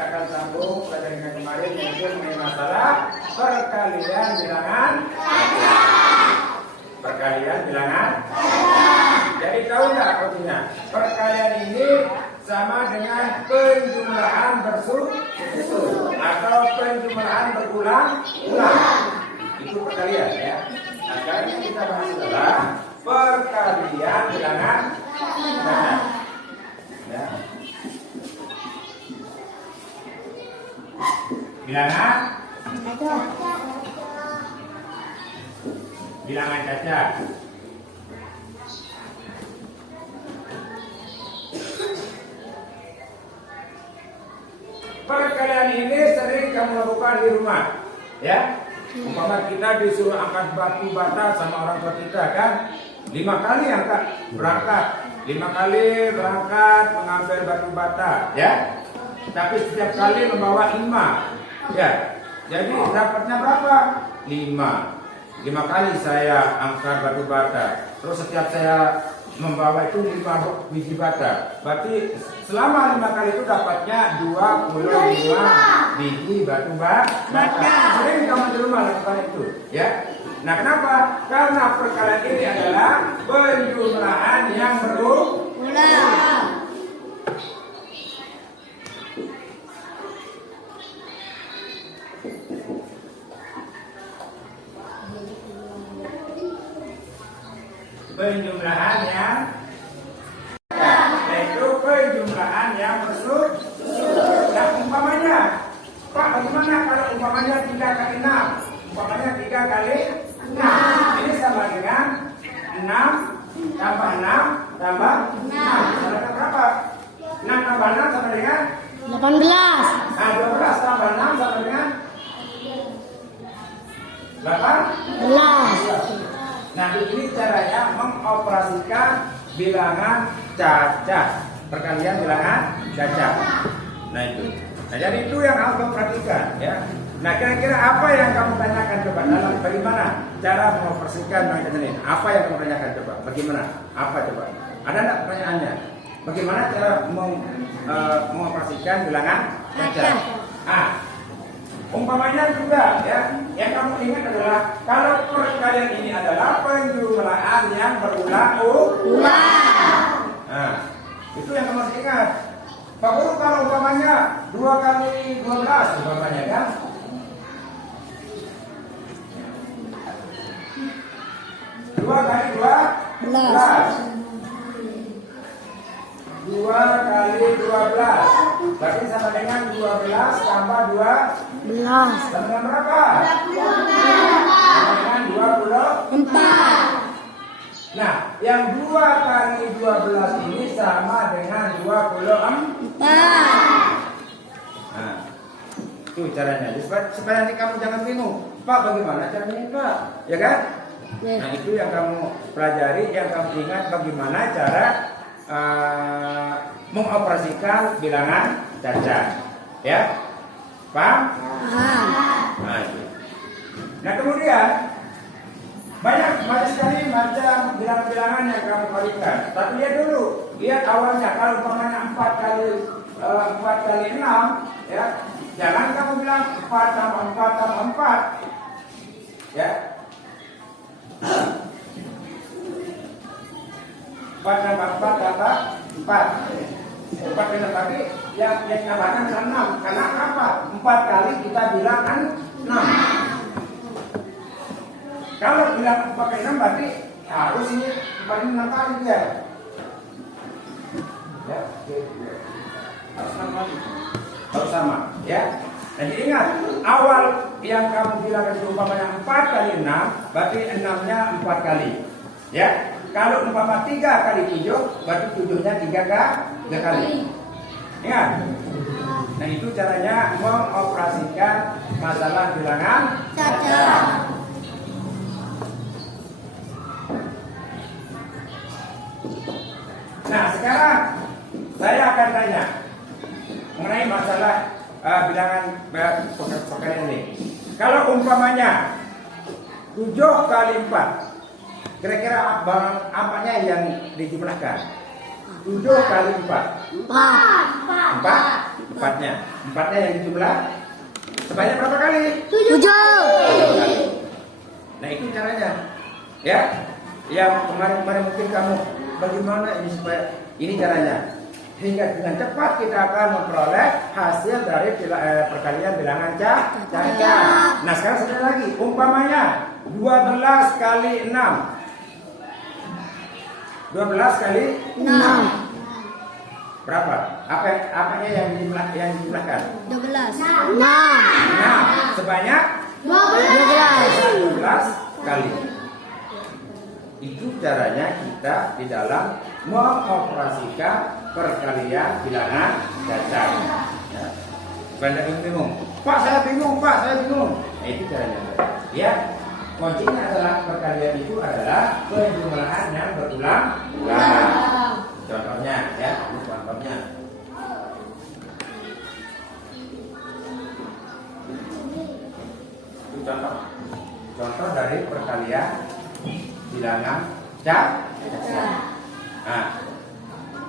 kita akan sambung pelajaran yang kemarin yaitu mengenai masalah perkalian bilangan. Perkalian bilangan. Jadi tahu nggak artinya? Perkalian ini sama dengan penjumlahan bersusun atau penjumlahan berulang-ulang. Itu perkalian ya. Nah, sekarang kita bahas adalah perkalian bilangan. Ya. Bilangan cacat. Perkalian ini sering kamu lakukan di rumah, ya. Umpama kita disuruh angkat batu bata sama orang tua kita kan, 5 kali angkat berangkat, 5 kali berangkat mengambil batu bata, ya. Tapi setiap kali membawa 5, ya. Jadi dapatnya berapa? 5 kali saya angkat batu bata. Terus setiap saya membawa itu 5 biji bata. Berarti selama 5 kali itu dapatnya 25 biji batu bata. Sering kamu di rumah lakukan itu, ya. Nah, kenapa? Karena perkalian ini adalah penjumlahan yang berulang. Penjumlahan yang yaitu penjumlahan yang bersusun. Nah, umpamanya, Pak, bagaimana kalau umpamanya 3 kali 6? Umpamanya 3 kali 6. Ini sama dengan 6 tambah 6 tambah 6. Sama dengan berapa? 6 tambah 6 sama dengan 18. Nah, 12 tambah 6 sama dengan 18. Nah, begini caranya mengoperasikan bilangan cacat. Perkalian bilangan cacat. Nah, itu. Nah, jadi itu yang harus kamu perhatikan, ya. Nah, kira-kira apa yang kamu tanyakan coba dalam bagaimana cara mengoperasikan bilangan cacat ini? Apa yang kamu tanyakan coba? Bagaimana? Apa coba? Ada enggak pertanyaannya? Bagaimana cara mengoperasikan bilangan cacat? Umpamanya juga ya, yang kamu ingat adalah kalau perkalian ini adalah penjumlahan yang berulang-ulang. Nah, itu yang kamu harus ingat. Pak Guru, kalau umpamanya 2 kali 12 umpamanya kan? 2 kali 12. 2 kali 12 berarti sama dengan 12 tambah 12 sama dengan berapa? Sama dengan 24. Nah, yang 2 kali 12 ini sama dengan 24. Nah, itu caranya. Supaya nanti kamu jangan bingung, Pak, bagaimana caranya, Pak? Ya kan? Nah, itu yang kamu pelajari, yang kamu ingat bagaimana cara mengoperasikan bilangan cacat, ya, paham? Nah, kemudian banyak sekali macam bilangan-bilangan yang kamu berikan. Tapi lihat awalnya. Kalau umpamanya 4 kali 6, ya, jangan kamu bilang 4 tambah 4 tambah 4, ya. 4 tambah 4 tambah 4. 4 dengan tadi yang tambahkan adalah 6. Karena apa? 4 kali kita bilang 6. Kalau bilang pakai 6 berarti harus ini paling 6 kali dia. Ya, harus 6 kali. Harus sama, ya. Jadi ingat, awal yang kamu bilang itu umpamanya 4 kali 6, berarti 6-nya 4 kali. Ya. Kalau umpama 3 kali 7, berarti 7-nya 3 kali. Ingat? Nah, itu caranya mengoperasikan masalah bilangan cacat. Nah, sekarang saya akan tanya mengenai masalah bilangan perkalian ini. Kalau umpamanya 7 kali 4, kira-kira apanya yang dijumlahkan? 7 kali 4. 4. Empatnya yang jumlah sebanyak berapa kali? 7. Nah itu caranya. Ya, yang kemarin mungkin kamu bagaimana ini supaya ini caranya. Hingga dengan cepat kita akan memperoleh hasil dari perkalian bilangan caca. Nah sekarang sekali lagi, umpamanya 12 kali 6. 12 kali 6. Berapa? Apanya yang dijumlahkan? 12. 6. 6. Sebanyak 12. 12 kali. Itu caranya kita di dalam mengoperasikan perkalian bilangan caca. Ya. Banyak yang bingung. Pak saya bingung. Nah, itu caranya. Ya. Kuncinya adalah perkalian itu adalah penjumlahan yang berulang-ulang. Contohnya ya, ini contohnya. Itu contoh dari perkalian bilangan caca. Nah,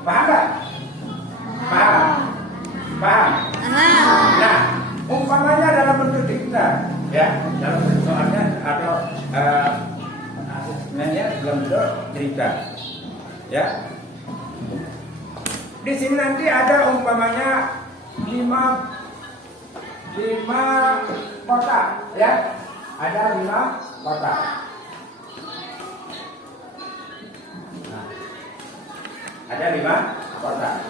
paham nggak? Paham. Nah, umpamanya dalam bentuk dikta, ya, dalam bentuk soalnya atau dalam bentuk cerita, ya. Di sini nanti ada umpamanya 5 kotak, ya. Ada 5 kotak. Nah, ada 5 kotak.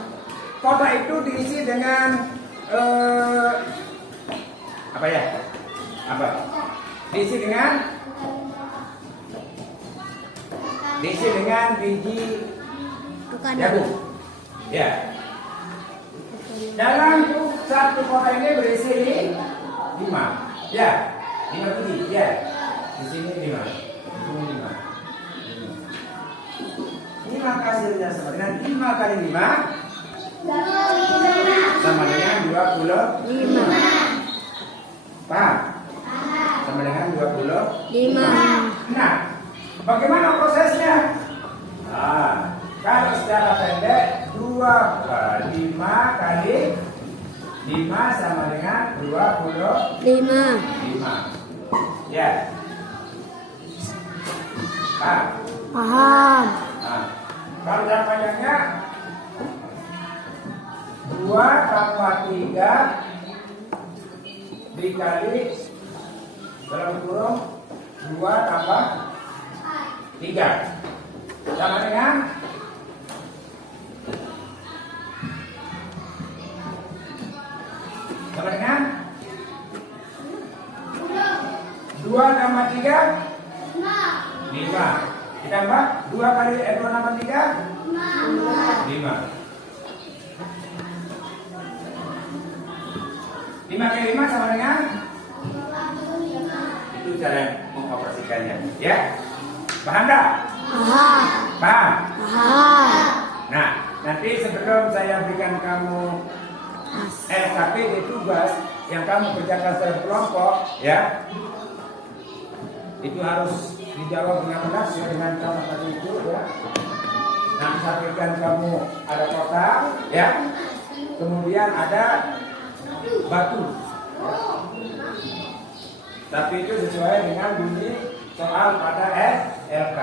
Kotak itu diisi dengan apa ya? Diisi dengan biji jagung. Ya. Dalam satu kotak ini berisi 5. Ya, 5 biji. Ya. Di sini 5. Di sini 5. 5 hasilnya sama dengan 5 kali 5 sama dengan 25. Paham? Sama dengan 25. Nah, bagaimana prosesnya? Nah, kalau secara pendek 2 kali 5 kali 5 sama dengan 25. Ya. Paham. Nah, kalau dalam panjangnya 2 tambah 3 dikali dalam kurung 2 tambah 3 sama dengan 2 tambah 3 5 ditambah 2 kali 2 tambah 3 5. 5 kali 5 sama dengan itu cara mengoperasikannya, ya. Paham tak? Paham. Nah, nanti sebelum saya berikan kamu LKP di tugas yang kamu kerjakan secara kelompok, ya, itu harus dijawab dengan benar sesuai dengan kata tadi itu, ya. Nanti saya berikan kamu ada kotak, ya, kemudian ada batu, ya. Tapi itu sesuai dengan bunyi soal pada LK,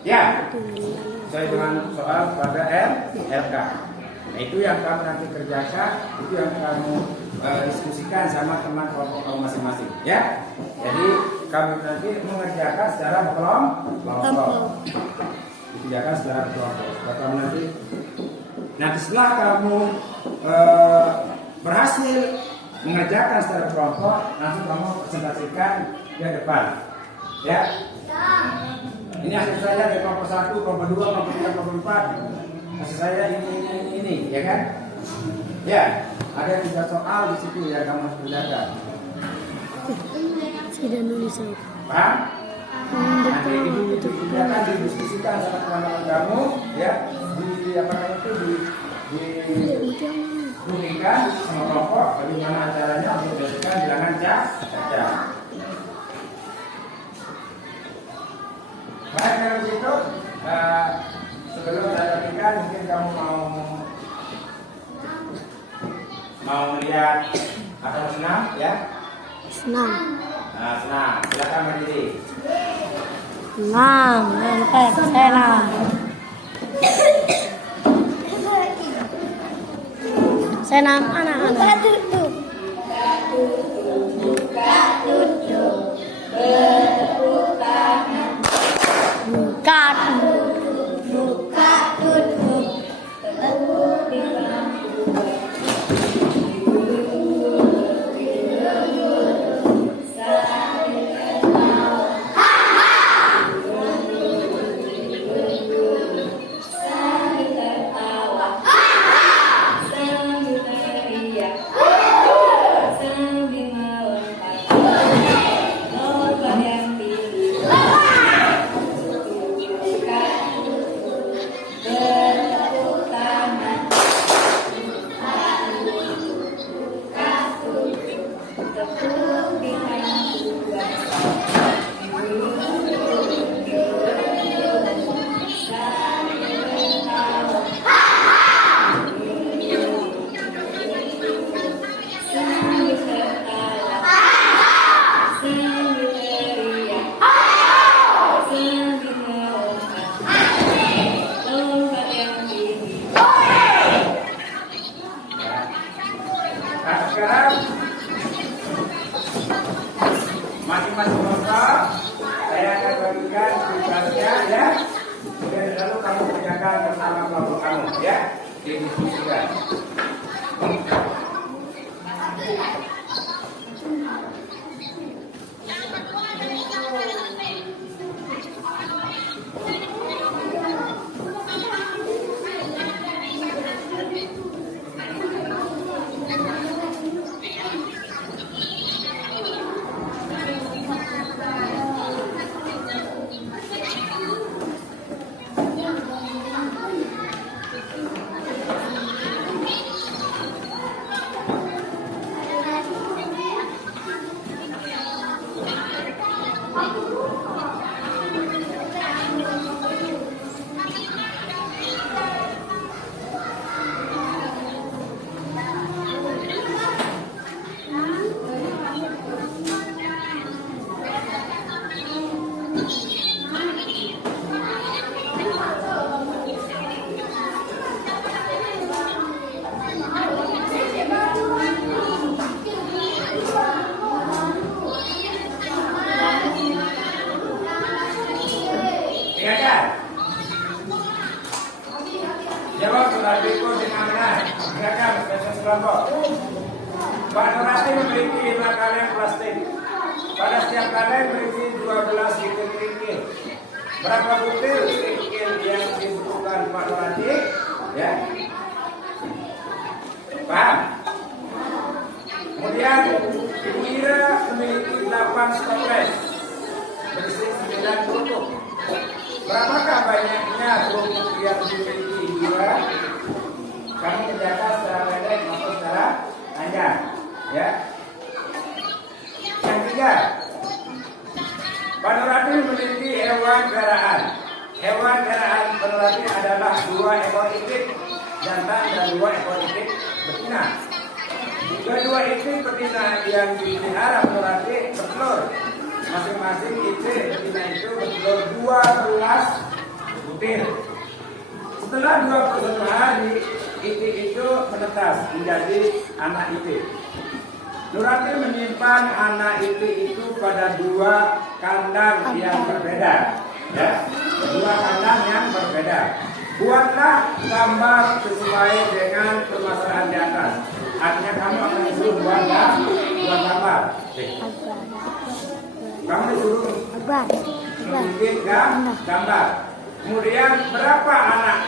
ya, sesuai dengan soal pada LK. Nah, itu yang kamu nanti kerjakan, itu yang kamu diskusikan sama teman kelompok kamu masing-masing, ya. Jadi kamu nanti mengerjakan secara berkelompok. Dikerjakan secara berkelompok. Kamu nanti setelah kamu berhasil mengerjakan secara berkelompok, nanti kamu presentasikan di depan, ya. Ini hasil saya dari kelompok 1, kelompok 2, kelompok 3, kelompok 4. Hasil saya ini, ya kan? Ya, ada 3 soal di situ yang kamu harus kerjakan. Tidak nulis saya. Paham? Nanti akan didiskusikan sama teman-teman kamu, ya. Di apa namanya itu diberikan sama kelompok bagaimana caranya untuk menjadikan bilangan caca. Baik, kalau begitu sebelum saya berikan mungkin kamu mau lihat atau senam ya? Senam. Nah, senam. Silakan berdiri. Senam. Mantap. Senam. Senam anak-anak. Buka tutup. Nah, sekarang masing-masing kelompok saya akan bagikan tugasnya ya. Kemudian lalu kamu kerjakan bersama kelompok kamu ya. Didiskusikan. Jawab soal berikut dengan benar. Silakan spesies kelompok. Pak Nurati memiliki 5 kaleng plastik. Pada setiap kaleng berisi 12 butir kerikil. Berapa butir kerikil yang dibutuhkan Pak Nurati? Ya. Paham? Kemudian Ibu Ira memiliki 8 stoples berisi 9 kerupuk. Berapakah banyaknya kerupuk yang dimiliki Ibu Ira? Kami kerjakan secara pendek maupun secara panjang, ya. Yang ketiga, Pak Nurati memiliki hewan peliharaan. Hewan peliharaan Pak Nurati adalah 2 ekor itik jantan dan 2 ekor itik betina. Kedua itik betina yang dipelihara Pak Nurati bertelur. Masing-masing itik betina itu bertelur 12 butir. Setelah 21 hari, itik itu menetas menjadi anak itik. Nurati menyimpan anak itik itu pada 2 kandang yang berbeda, ya, 2 kandang yang berbeda. Buatlah gambar sesuai dengan permasalahan di atas. Artinya kamu akan disuruh buat gambar. Kamu disuruh membuat gambar. Kemudian berapa anak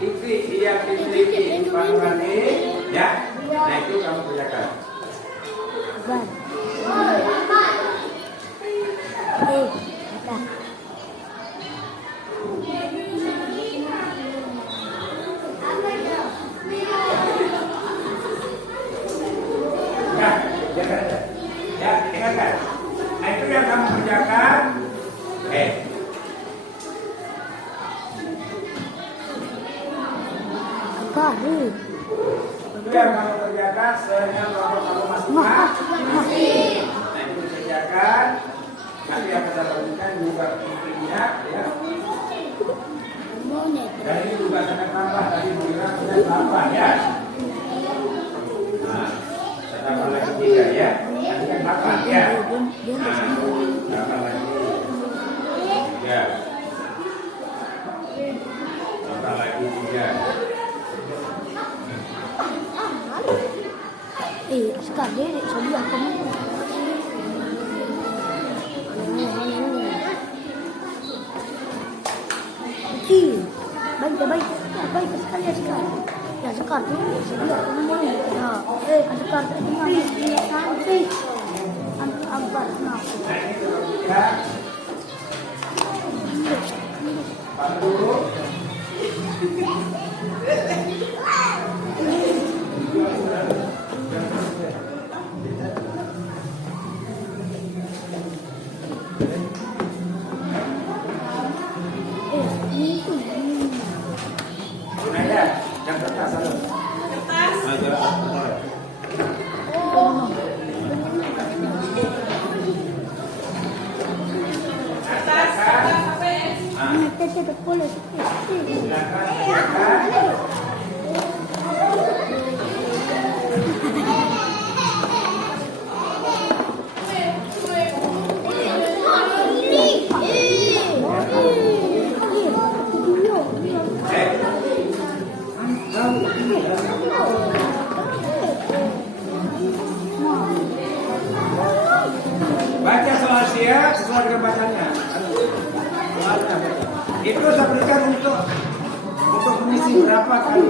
itik yang dimiliki Pak Nurati, ya? Nah itu kamu kerjakan. Ya, ingatkan. Nah itu yang kamu kerjakan. sekali. Itu yang kamu kerjakan senyap kalau kamu masih masih. Nah itu kerjakan. Nanti akan saya bagikan juga intinya ya. Dan ini juga saya tambah tadi mengira sudah 8 ya. Nah, saya tambah lagi 3 ya. Nanti kan 8 ya. Nah, tambah lagi 3. Tambah lagi 3. Sekali sebelah kamu. Baik sekali sekali. Ya sekali sebelah kamu. Ya, sekali cantik. Angkat nak. Nah ini kalau kita dulu. Naya, yang kertas ada. Kertas. Baca soal siap sesuai dengan bacanya. Soalnya itu saya berikan untuk mengisi berapa kali.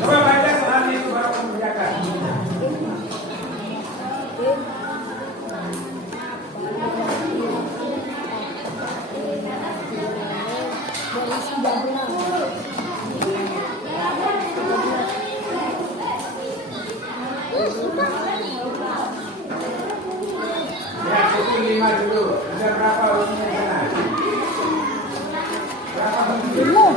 Coba baca soalnya itu baru mengerjakan. Ya, itu 5 dulu. Sudah berapa urusannya di sana? Berapa bentuk?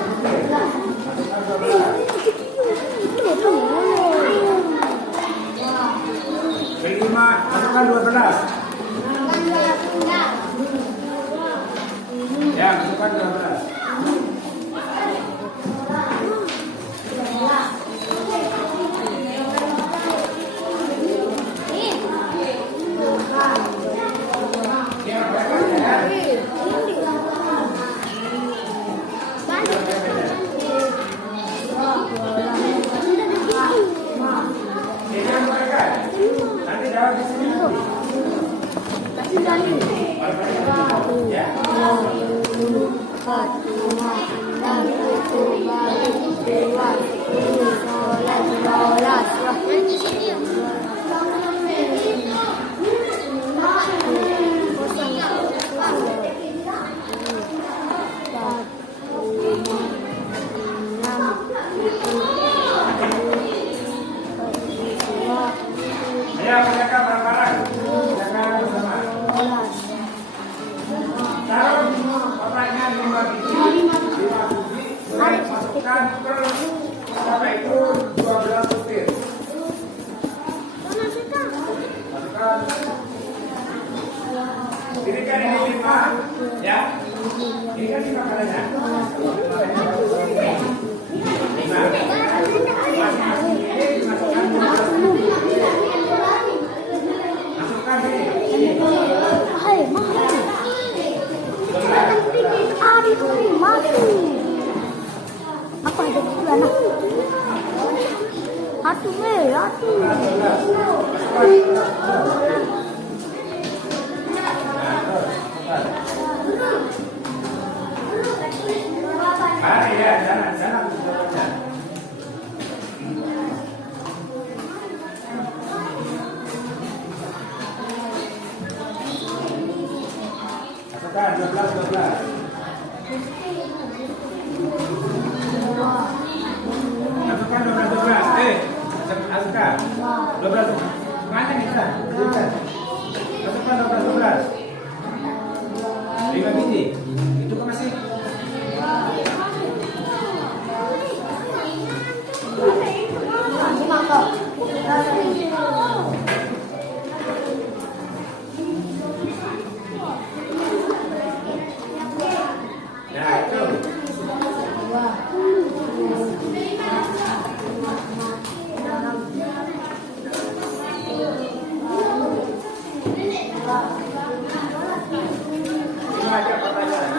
Kelima, masukkan 12. Ya, masukkan 12. Nanti jawab di sini. Ya. Ayo mereka bareng-bareng. Jangan bersama. Taruh kotaknya 5 biji. 5 biji. Masukkan ke kotak itu 12 butir. Masukkan. Ini kan ini 5, ya. Ini kan 5 kalanya. 5. Masing-masing ini dimasukkan 12 butir. Apa aja bulan? Atuh. Ya, jangan. Masukkan 12. Masukkan 12. Azka. 12. Mana nih kita? Masukkan 12. 5 biji. Itu kan masih. Masih mantap. Ya, itu. Ini aja pertanyaan.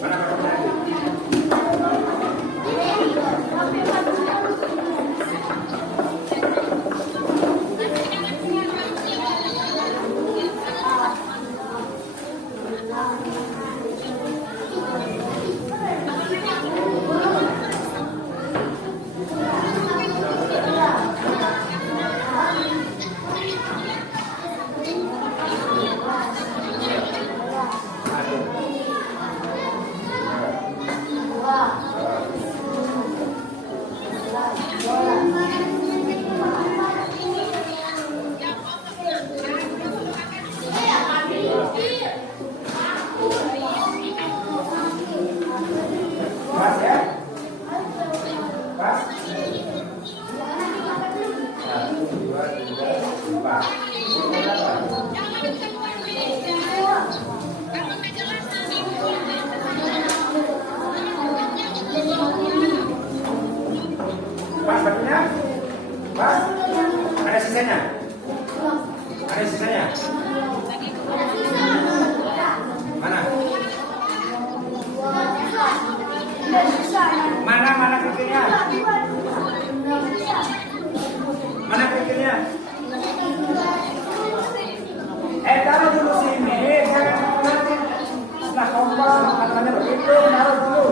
Mana pertanyaan? Pas ya? Pas? 1, 2, 3, 4. Pas batunya? Pas? Ada sisanya? Ada sisanya? Mana? Mana kerikilnya? Mana kerikilnya? Taruh dulu sini, jangan nanti setelah kompos makanannya begitu, taruh dulu.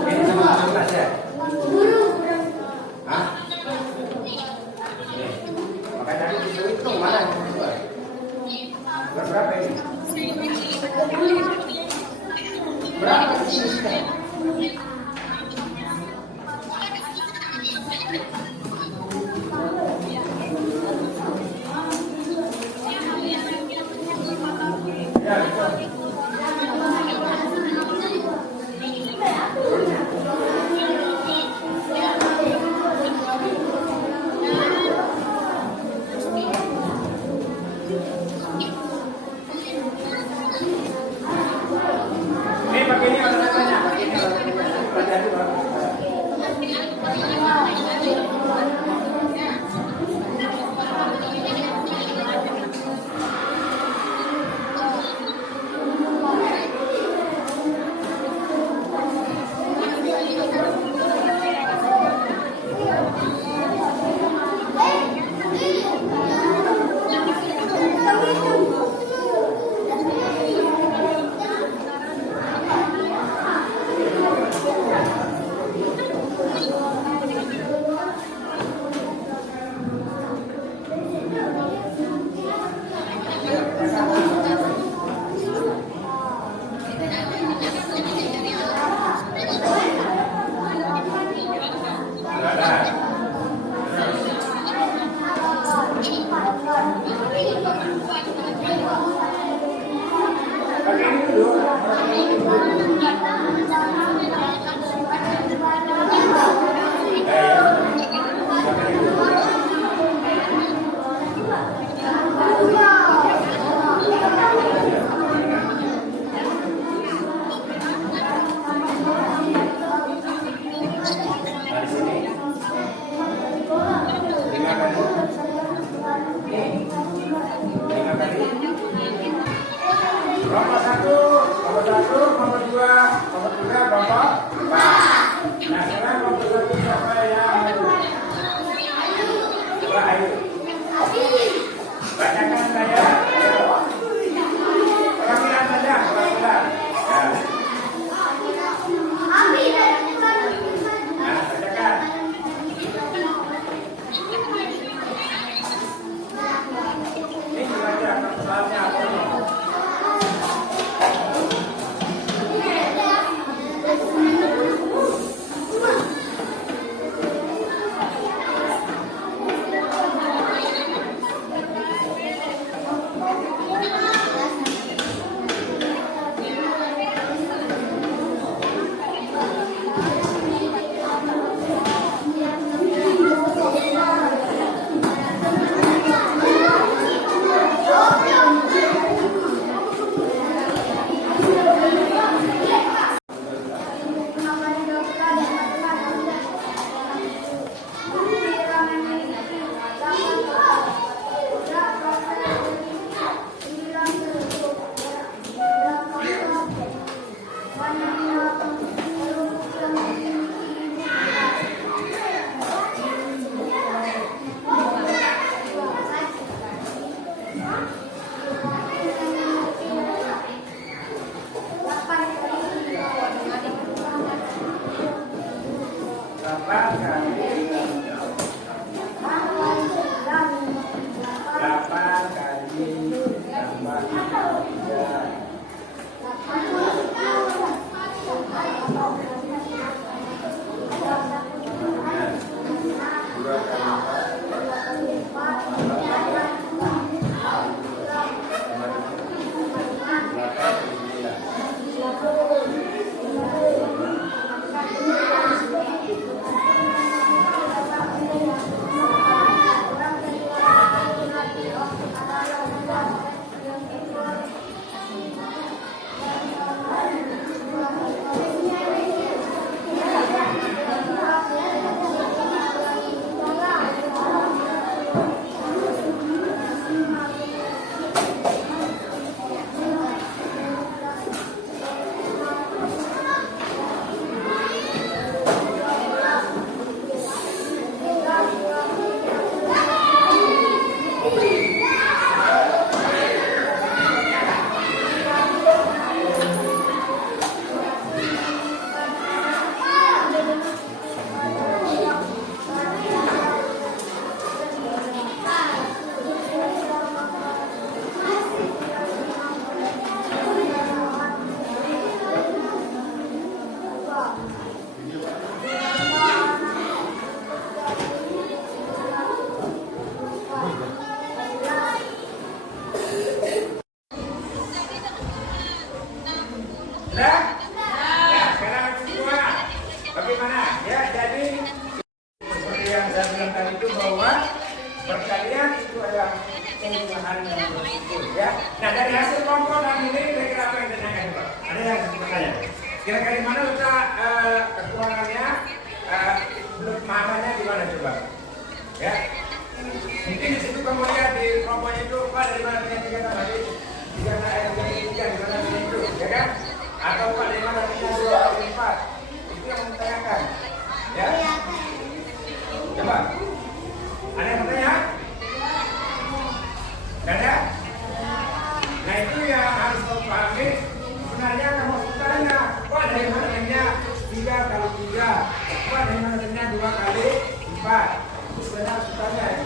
Ini sama 12 ya? Hah? Makanya tadi dihitung mana yang kedua? Berapa ini? Berapa sih? Ya, betul. Ini pakai ini ada tanya. Kelompok 1, kelompok 2, kelompok 3, kelompok 4. Nah sekarang kelompok 1 siapa yang coba ayo bacakan saya. Perwakilan saja, perwakilan. Ya. Nah, bacakan. Ini belajar persoalannya apa nih? Sudah? Ya, sekarang semua bagaimana? Ya, jadi seperti yang saya bilang tadi itu bahwa perkalian itu adalah penggunaan yang bersyukur ya. Nah dari hasil komponen ini kira-kira apa yang ditanyakan Pak? Ada yang bertanya? Kira-kira di mana letak kekurangannya? Pemahamannya di mana coba? Ya. Mungkin di situ kamu lihat di kelompok itu Pak dari mana punya 3 tadi? 3 ayat 3 di mana itu, ya kan? Atau Pak dari mana punya 2 kali 4? Itu yang mempertanyakan. Ya. Coba. Ada yang bertanya? Tidak ada? Nah itu yang harus kamu pahami. Sebenarnya kamu tanya, Pak dari mana punya 3 kali 3? Pak dari mana punya 2 kali 4? Itu sebenarnya harus ditanya.